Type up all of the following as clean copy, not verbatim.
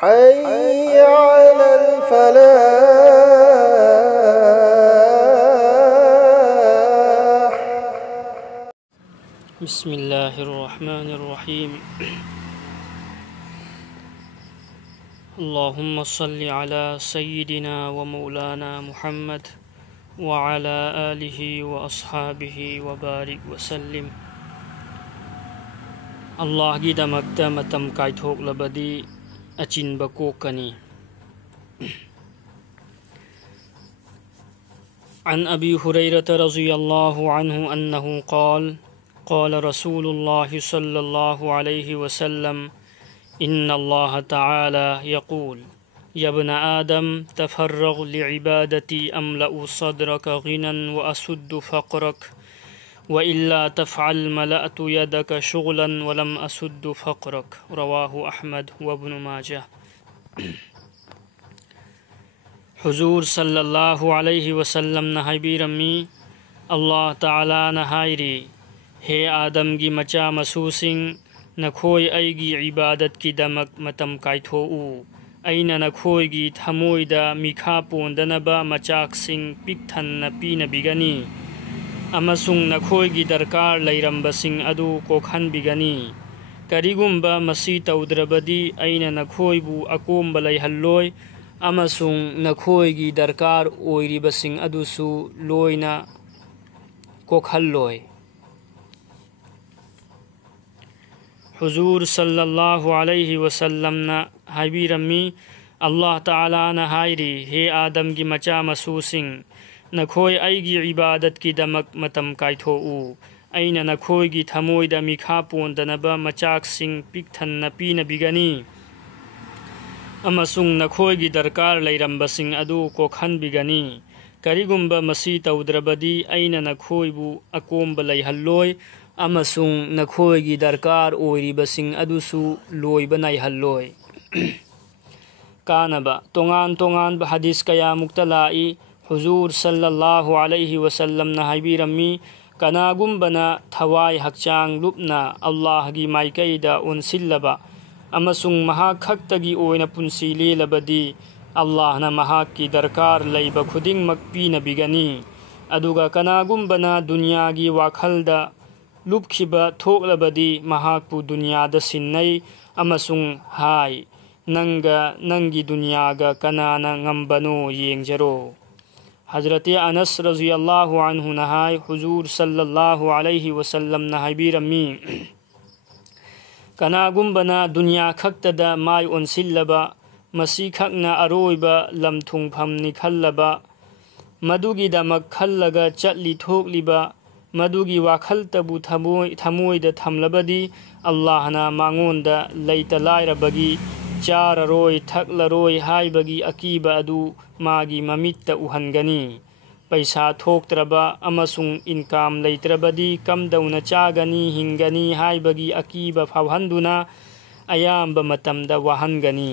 حي على الفلاح. بسم الله الرحمن الرحيم. اللهم صل على سيدنا ومولانا محمد وعلى آله وأصحابه وبارك وسلم. الله جد مقدم تم كايتوك لبدي أجن بكوكني. عن أبي هريرة رضي الله عنه أنه قال قال رسول الله صلى الله عليه وسلم إن الله تعالى يقول يا ابن آدم تفرغ لعبادتي أملأ صدرك غنى وأسد فقرك وإلا تفعل ملأت يدك شغلا ولم أسد فقرك. رواه أحمد وابن ماجه. حضور صلی اللہ علیہ وسلم نہائبیرمی اللہ تعالی نہائری ہے آدم گی مچا مسوسنگ نکھوئی ایگی عبادت کی دمک متم کائتھوؤ اینا نکھوئی گی تھموئی دا میکھا پوندنبا مچاک سنگ پک تھن نپی نبیگنی امسنگ نکھوئی گی درکار لیرمب سنگ ادو کوکھن بگنی کریگمبا مسی تودربدی اینا نکھوئی بو اکومب لیہلوئی امسنگ نکھوئی گی درکار اویری بسنگ ادوسو لوئنا کوکھلوئی. حضور صلی اللہ علیہ وسلم نا حبیرمی اللہ تعالی نا ہائری ہے آدم گی مچا مسوسنگ نکھوئی ایگی عبادت کی دمک متم کائتھوؤ اینا نکھوئی گی تھموئی دا میکھا پوندنبا مچاک سنگ پک تھن نپی نبیگنی امسنگ نکھوئی گی درکار لیرمب سنگ ادو کوکھن بگنی کریگمبا مسی تودربدی اینا نکھوئی بو اکومب لیہلوئی امسنگ نکھوئی گی درکار اویری بسنگ ادوسو لوئی بنائیہلوئی. کانبا تونغان تونغان بحدیث کیا مقتلائی حضور صلی اللہ علیہ وسلم نہائبیرمی کناگمبنا تھوائی حقچانگ لبنا اللہ گی مائکیدہ انسلبا امسنگ مہاک کھکتگی اوینا پنسی لیلبدی اللہ نا مہاک کی درکار لیب خودنگ مکپی نبیگنی ادوگا کناگمبنا دنیا گی واکھلدہ لبکھبا تھوکلبدی مہاک پو دنیا دا سننئی امسنگ ہائی ننگا ننگی دنیا گا کنانا غمبنو ینگجرو. حضرت انس رضی اللہ عنہ نہائی حضور صلی اللہ علیہ وسلم نہائبیرمی کناگمبنا دنیا کھکتدا مائی انسلبا مسی کھکنا ارویبا لم تھنگفم نکھلبا مدوگی دمک کھلگا چتلی تھوکلیبا مدوگی واکھل تبو تھموئی دا تھملبدی اللہ نا مانگون دا لیتا لائربگی چارروئی تھکلروئی ہائبگی اکیبا ادو ماگی ممیت اوہنگنی پیسہ تھوکتربا امسنگ انکام لیتربدی کم دونا چاگنی ہنگنی ہائبگی اکیبا فوہندنا ایام بمتم دا وہنگنی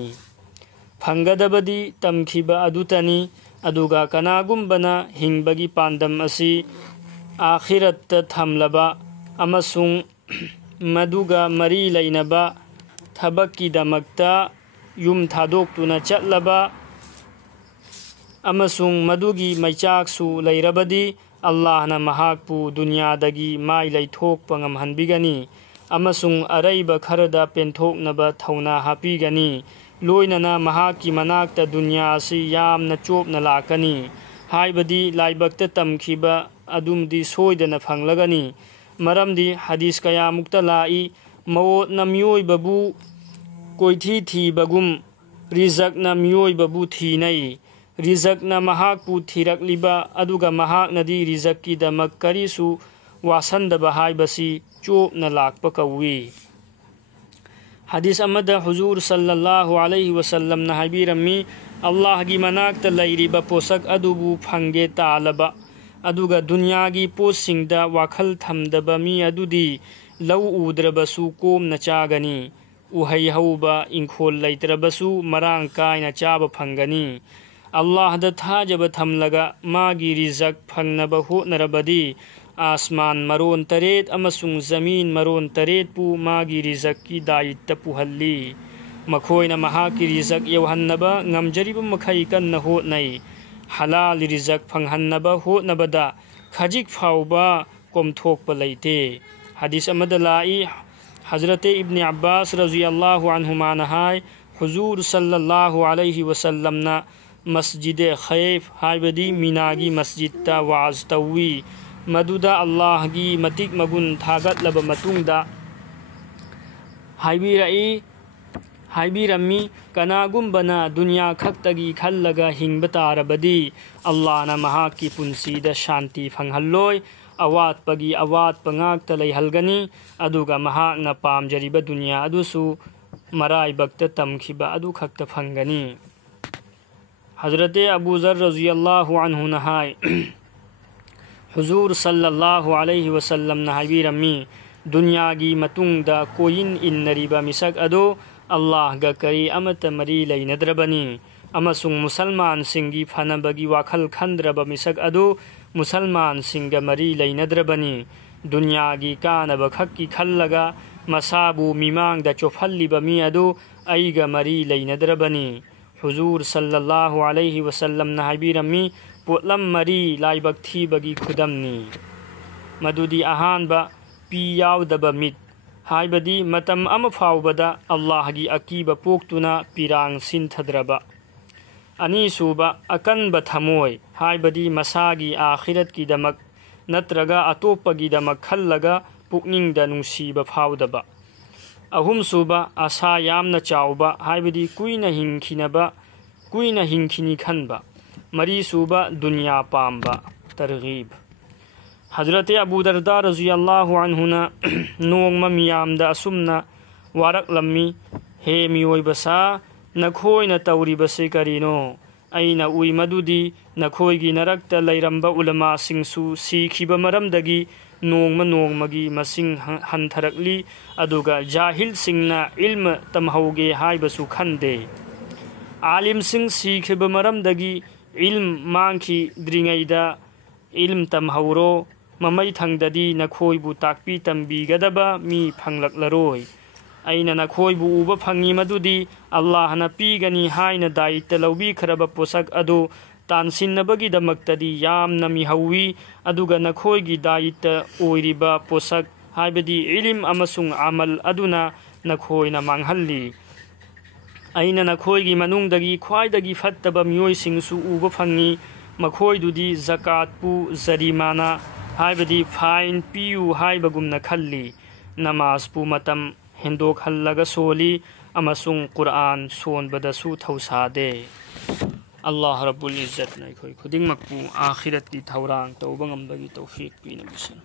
پھنگدبدی تمکھیبا ادوتنی ادوگا کناگمبنا ہنگبگی پاندم اسی آخرت تھملبا امسنگ مدوگا مری لینبا تھبکی دمکتا یم تھادوکتونا چتلبا امسنگ مدوگی میچاکسو لیربدی اللہ نا مہاک پو دنیا دگی مائی لیتھوک پنگم ہنبیگنی امسنگ اریبا کھردا پینتھوکنبا تھونا ہاپیگنی لوئننا مہاک کی مناکتا دنیا سی یامنا چوپنا لاکنی ہائبدی لائبکتا تمکھیبا ادومدی سویدنا پھنگلگنی مرمدی حدیث کیا مقتلائی موتنا میوئی ببو کوئی تھی بگم رزقنا میوئی ببو تھی نئی رزقنا مہاک پو تھیرک لیبا ادوگا مہاک ندی رزق کی دمک کریسو واسند بہائی بسی چوپنا لاک پکوی. حدیث امد حضور صلی اللہ علیہ وسلم نہائبیرمی اللہ گی مناکتا لیریبا پوسک ادوبو پھنگے تالبا ادوگا دنیا گی پوسنگ دا واکھل تھمدبا می ادودی لو اودربسو کوم نچاگنی اوہی ہوبا انکھول لیتربسو مران کائی نچاب پھنگنی اللہ دا تھا جب تھملگا ماگی رزق پھنگنبا ہو نربدی آسمان مرون تریت امسنگ زمین مرون تریت پو ماگی رزق کی دائت پو حلی مꯈوꯏꯅ ꯃꯍꯥꯛꯀꯤ ꯔꯤꯖꯛ ꯌꯧꯍꯟꯅꯕ ꯉꯝꯖꯔꯤꯕ ꯃꯈꯩ ꯀꯟꯅ ꯍꯣꯠꯅꯩ halal rizq phanghanaba hotnabada khajik phauba komthokpa leite hadis amada lai Hazrat Ibn Abbas radhiyallahu anhuma nahai huzur sallallahu alaihi wasallam na masjid khayf haibadi minagi masjid ta waz tawi maduda Allah gi matik magun thagat laba matungda haibirami kanagumbana dunya khaktagi khallaga hingba tarabadi Allah na mahaki punsida shanti phanghalloi awat pagi awat pangak ta leihalgani aduga mahak na pamjariba dunya adusu marai bakta tamkhiba adu khakta phangani Hazrat Abu Zar radhiyallahu anhu nahai Huzur sallallahu alaihi wasallam na haibirami dunya gi matungda koin innariba misak ado Allah ga kari amata mari leinadrabani amasung musalman singi phanabagi wakhal khandraba misak adu musalman singa mari leinadrabani dunya gi kanaba khakki khallaga masabu mimang da chofalliba mi adu aiga mari leinadrabani Huzur sallallahu alaihi wasallam na habirami potlam mari laibak thibagi khudamni madudi ahanba pi yawdaba mit haibadi matam ama faubada Allah gi akiba poktuna pirang sinthadraba ani suba akanba thamoi haibadi masagi akhirat ki damak natraga atopagi damak khallaga pukningda nungsiba faudaba ahum suba asa yamna chauba haibadi kuina hingkhini khanba mari suba dunya pamba targhib Hazrat Abu Darda radhiyallahu anhu na nongma miyamda asumna warak lammi he miyoibasa nakhoina tawribase karino aina ui madudi nakhoigi narakta lairamba ulama singsu sikhiba maramdagi nongmagi masing hantharakli aduga jahil singna ilm tamhauge haibasu khande alim sing sikhiba maramdagi ilm mangki dringaida ilm tamhauro mamai thangdadi nakhoibu takpi tambigadaba mi phanglaklaroi aina nakhoibu uba phangi madudi Allah na pigani haina daita lawbi kharaba posak adu tansinnabagi damaktadi yamna mi hawi aduga nakhoigi daita oiriba posak haibadi ilim amasung amal aduna nakhoina manghalli aina nakhoigi manungdagi khwaidagi fattaba miyoi singsu uba phangi makhoidudi zakat pu zarimana haibadi fine piu haibagumna khalli namaz pu matam hindok hallaga soli amasung Quran sonbadasu thausade Allah Rabbul Izzat na khoi khuding makpu akhirat ki thaurang tawbangamdagi tawfiq pina bisan